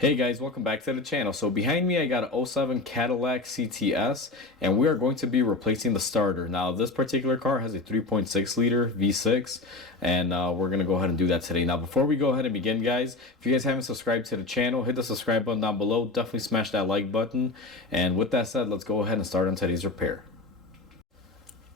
Hey guys, welcome back to the channel. So behind me I got an '07 Cadillac CTS, and we are going to be replacing the starter. Now this particular car has a 3.6 liter V6, and we're going to go ahead and do that today. Now before we go ahead and begin, guys, if you guys haven't subscribed to the channel, hit the subscribe button down below. Definitely smash that like button. And with that said, let's go ahead and start on today's repair.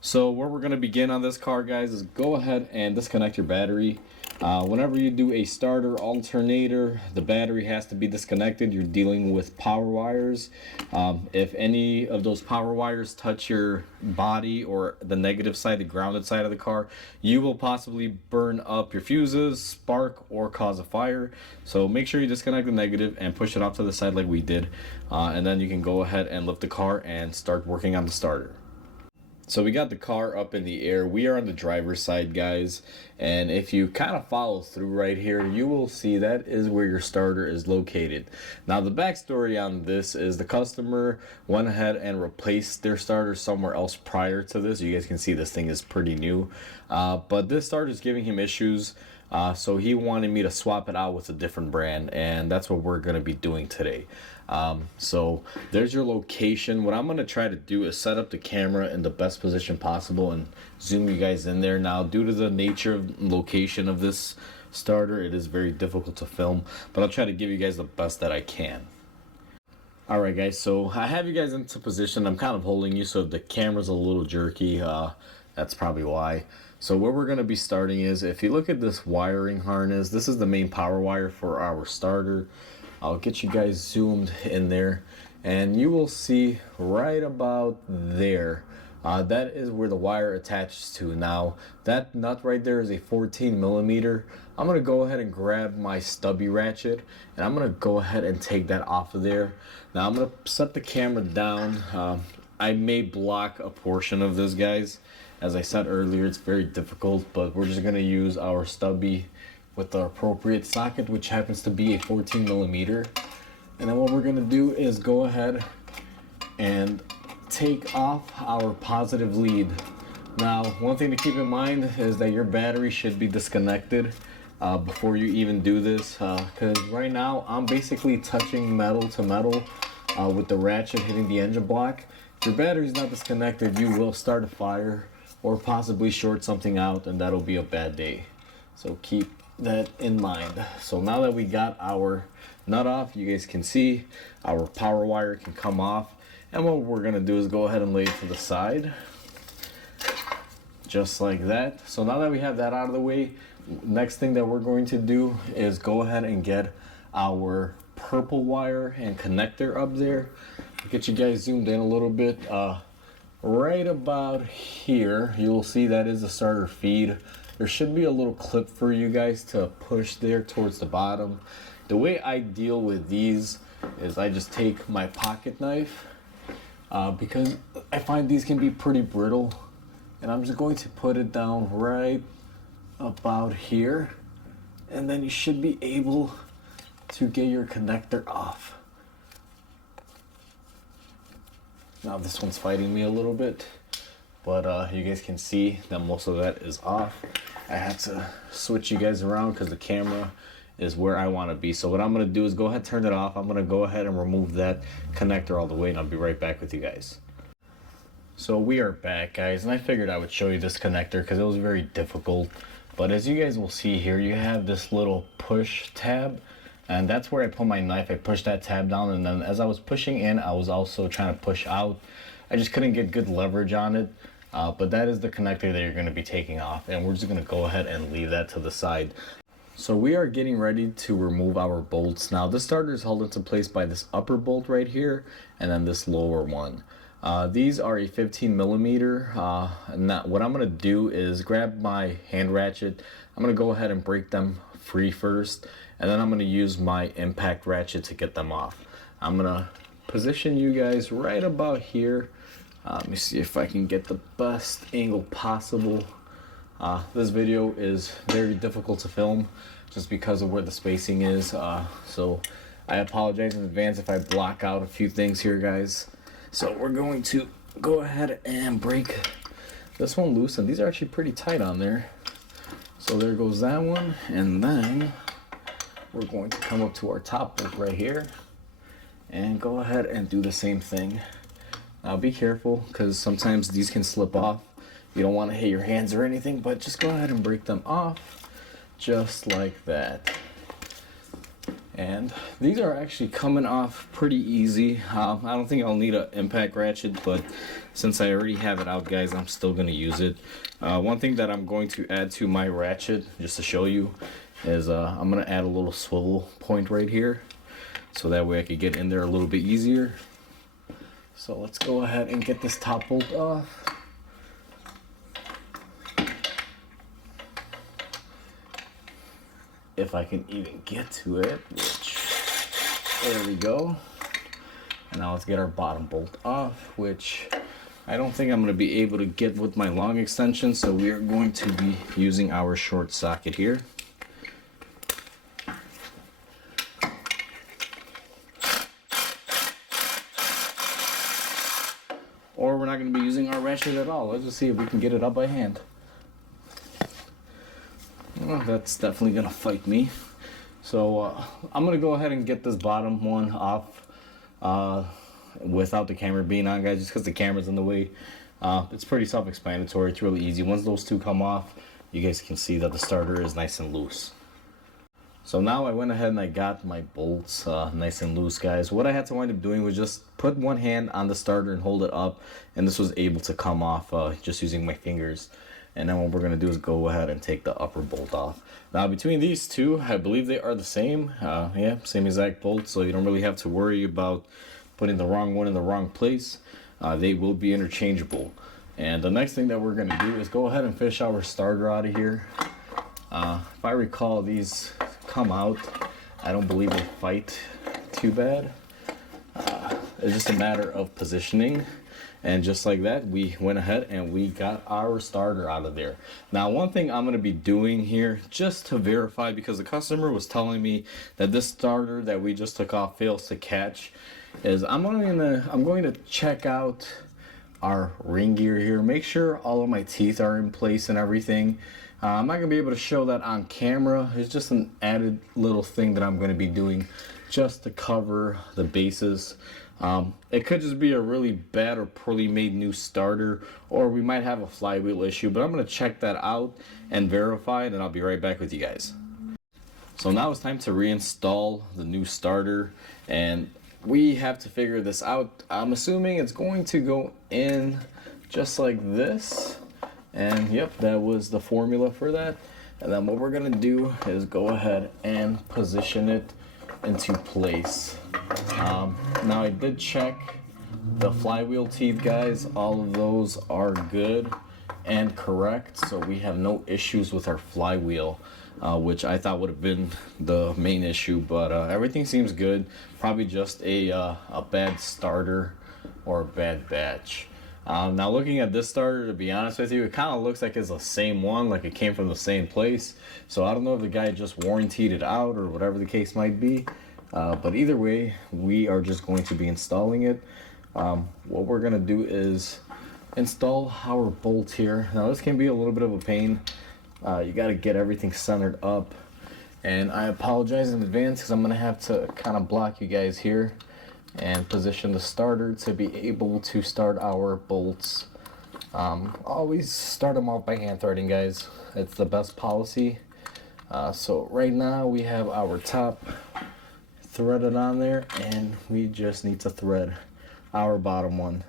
So where we're going to begin on this car, guys, is go ahead and disconnect your battery. Whenever you do a starter alternator, the battery has to be disconnected. You're dealing with power wires. If any of those power wires touch your body or the negative side, the grounded side of the car, you will possibly burn up your fuses, spark, or cause a fire. So make sure you disconnect the negative and push it off to the side like we did. And then you can go ahead and lift the car and start working on the starter. So we got the car up in the air. We are on the driver's side, guys, and if you kind of follow through right here, you will see that is where your starter is located. Now the backstory on this is the customer went ahead and replaced their starter somewhere else prior to this. You guys can see this thing is pretty new, but this starter is giving him issues. So he wanted me to swap it out with a different brand, and that's what we're going to be doing today. So there's your location. What I'm going to try to do is set up the camera in the best position possible and zoom you guys in there. Now, due to the nature of location of this starter, it is very difficult to film, but I'll try to give you guys the best that I can. Alright guys, so I have you guys into position. I'm kind of holding you, so if the camera's a little jerky, that's probably why. So where we're going to be starting is, if you look at this wiring harness, this is the main power wire for our starter. I'll get you guys zoomed in there, and you will see right about there. That is where the wire attaches to. Now that nut right there is a 14 millimeter. I'm going to go ahead and grab my stubby ratchet, and I'm going to go ahead and take that off of there. Now I'm going to set the camera down. I may block a portion of this, guys. As I said earlier, it's very difficult, but we're just going to use our stubby with the appropriate socket, which happens to be a 14 millimeter. And then what we're going to do is go ahead and take off our positive lead. Now, one thing to keep in mind is that your battery should be disconnected before you even do this, because right now I'm basically touching metal to metal with the ratchet hitting the engine block. If your battery's not disconnected, you will start a fire or possibly short something out, and that'll be a bad day. So keep that in mind. So now that we got our nut off, you guys can see our power wire can come off, and what we're gonna do is go ahead and lay it to the side just like that. So now that we have that out of the way, next thing that we're going to do is go ahead and get our purple wire and connector up there. Get you guys zoomed in a little bit. Right about here, you'll see that is the starter feed. There should be a little clip for you guys to push there towards the bottom. The way I deal with these is I just take my pocket knife, because I find these can be pretty brittle, and I'm just going to put it down right about here, and then you should be able to get your connector off. Now this one's fighting me a little bit, but you guys can see that most of that is off. I had to switch you guys around because the camera is where I want to be. So what I'm going to do is go ahead and turn it off. I'm going to go ahead and remove that connector all the way, and I'll be right back with you guys. So we are back, guys, and I figured I would show you this connector because it was very difficult. But as you guys will see here, you have this little push tab, and that's where I put my knife. I pushed that tab down, and then as I was pushing in, I was also trying to push out. I just couldn't get good leverage on it, but that is the connector that you're going to be taking off, and we're just going to go ahead and leave that to the side. So we are getting ready to remove our bolts. Now this starter is held into place by this upper bolt right here, and then this lower one. These are a 15 millimeter. Now what I'm going to do is grab my hand ratchet. I'm going to go ahead and break them free first, and then I'm going to use my impact ratchet to get them off. I'm going to position you guys right about here. Let me see if I can get the best angle possible. This video is very difficult to film just because of where the spacing is, so I apologize in advance if I block out a few things here, guys. So we're going to go ahead and break this one loose, and these are actually pretty tight on there. So there goes that one, and then we're going to come up to our top bolt right here and go ahead and do the same thing. Now be careful, because sometimes these can slip off. You don't want to hit your hands or anything, but just go ahead and break them off just like that. And these are actually coming off pretty easy. I don't think I'll need an impact ratchet, but since I already have it out, guys, I'm still going to use it. One thing that I'm going to add to my ratchet, just to show you, is I'm going to add a little swivel point right here, so that way I could get in there a little bit easier. So let's go ahead and get this top bolt off. If I can even get to it, which, there we go. And now let's get our bottom bolt off, which I don't think I'm going to be able to get with my long extension, so we are going to be using our short socket here. Or we're not going to be using our ratchet at all. Let's just see if we can get it up by hand. Well, that's definitely going to fight me. So I'm going to go ahead and get this bottom one off without the camera being on, guys, just because the camera's in the way. It's pretty self-explanatory. It's really easy. Once those two come off, you guys can see that the starter is nice and loose. So now I went ahead and I got my bolts nice and loose, guys. What I had to wind up doing was just put one hand on the starter and hold it up, and this was able to come off just using my fingers. And then what we're going to do is go ahead and take the upper bolt off. Now between these two, I believe they are the same. Yeah, same exact bolt, so you don't really have to worry about putting the wrong one in the wrong place. They will be interchangeable. And the next thing that we're going to do is go ahead and fish our starter out of here. If I recall, these come out. I don't believe they fight too bad. It's just a matter of positioning. And just like that, we went ahead and we got our starter out of there. Now, one thing I'm going to be doing here, just to verify, because the customer was telling me that this starter that we just took off fails to catch, is I'm going to check out our ring gear here, make sure all of my teeth are in place and everything. I'm not going to be able to show that on camera. It's just an added little thing that I'm going to be doing just to cover the bases. It could just be a really bad or poorly made new starter, or we might have a flywheel issue, but I'm going to check that out and verify it, and I'll be right back with you guys. So now it's time to reinstall the new starter, and we have to figure this out. I'm assuming it's going to go in just like this, and yep, that was the formula for that. And then what we're going to do is go ahead and position it into place. Now I did check the flywheel teeth, guys. All of those are good and correct, so we have no issues with our flywheel, which I thought would have been the main issue, but everything seems good. Probably just a bad starter or a bad batch. Now looking at this starter, to be honest with you, it kind of looks like it's the same one, like it came from the same place. So I don't know if the guy just warrantied it out or whatever the case might be. But either way, we are just going to be installing it. What we're going to do is install our bolt here. Now this can be a little bit of a pain. You got to get everything centered up. And I apologize in advance because I'm going to have to kind of block you guys here and position the starter to be able to start our bolts. Always start them off by hand threading, guys. It's the best policy. So right now we have our top threaded on there, and we just need to thread our bottom one.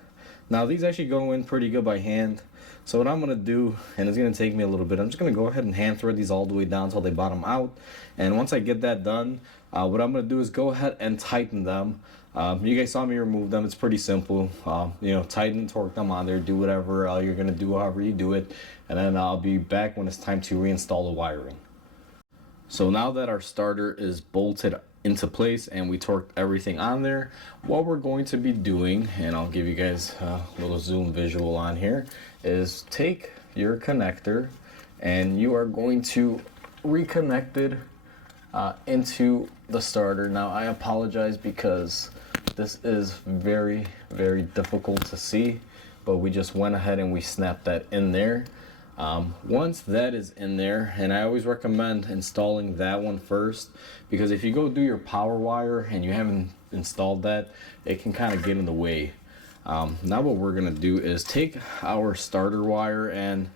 Now these actually go in pretty good by hand, so what I'm going to do, and it's going to take me a little bit, I'm just going to go ahead and hand thread these all the way down until they bottom out. And once I get that done, what I'm going to do is go ahead and tighten them. You guys saw me remove them. It's pretty simple. You know, tighten and torque them on there, do whatever you're going to do, however you do it, and then I'll be back when it's time to reinstall the wiring. So now that our starter is bolted into place and we torqued everything on there, what we're going to be doing, and I'll give you guys a little zoom visual on here, is take your connector and you are going to reconnect it into the starter. Now I apologize because this is very, very difficult to see, but we just went ahead and we snapped that in there. Once that is in there, and I always recommend installing that one first, because if you go do your power wire and you haven't installed that, it can kind of get in the way. Now what we're gonna do is take our starter wire and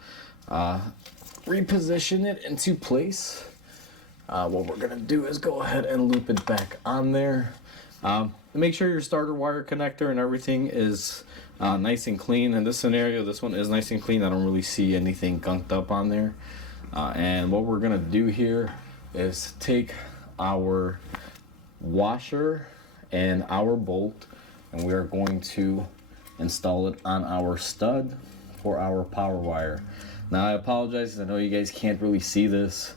reposition it into place. What we're gonna do is go ahead and loop it back on there. Make sure your starter wire connector and everything is nice and clean. In this scenario, this one is nice and clean. I don't really see anything gunked up on there. And what we're gonna do here is take our washer and our bolt, and we are going to install it on our stud for our power wire. Now I apologize, I know you guys can't really see this.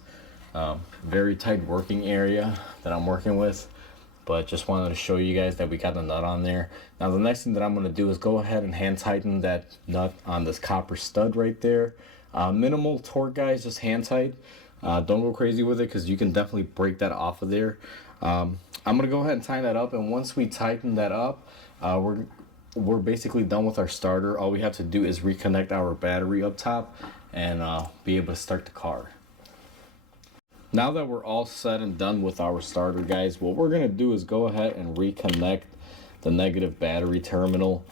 Very tight working area that I'm working with, but just wanted to show you guys that we got the nut on there. Now the next thing that I'm going to do is go ahead and hand tighten that nut on this copper stud right there. Minimal torque, guys, just hand tight. Don't go crazy with it, because you can definitely break that off of there. I'm going to go ahead and tighten that up, and once we tighten that up, we're basically done with our starter. All we have to do is reconnect our battery up top and be able to start the car. Now that we're all set and done with our starter, guys, what we're going to do is go ahead and reconnect the negative battery terminal.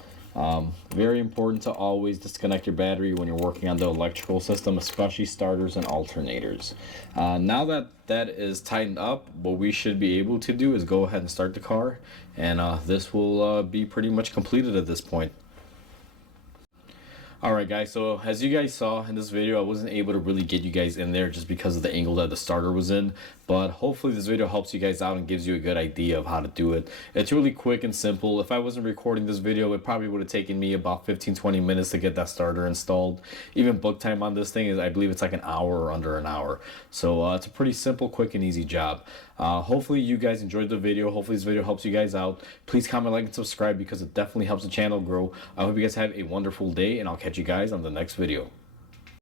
Very important to always disconnect your battery when you're working on the electrical system, especially starters and alternators. Now that that is tightened up, what we should be able to do is go ahead and start the car, and this will be pretty much completed at this point. Alright guys, so as you guys saw in this video, I wasn't able to really get you guys in there just because of the angle that the starter was in, but hopefully this video helps you guys out and gives you a good idea of how to do it. It's really quick and simple. If I wasn't recording this video, it probably would have taken me about 15-20 minutes to get that starter installed. Even book time on this thing is, I believe it's like an hour or under an hour. So it's a pretty simple, quick, and easy job. Hopefully you guys enjoyed the video. Hopefully this video helps you guys out. Please comment, like, and subscribe, because it definitely helps the channel grow. I hope you guys have a wonderful day, and I'll catch you guys on the next video.